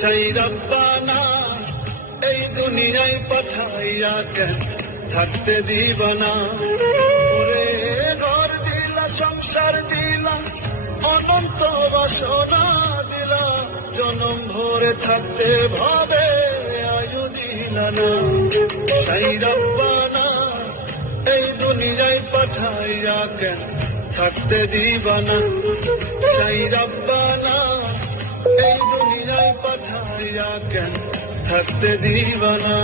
সেই রব্বানা এই দুনিয়ায় পাঠাইয়া কেন থাকতে দিবানা। ওরে ঘর দিলা, সংসার দিলা, অনন্ত বাসনা দিলা, জনম ভরে থাকতে ভাবে আয়ু দিলা না। সেই রব্বানা এই দুনিয়ায় পাঠাইয়া কেন থাকতে দিবানা। সেই রব্বানা এই দুনিয়ায় পাঠাইয়া কেন থাকতে দিবানা।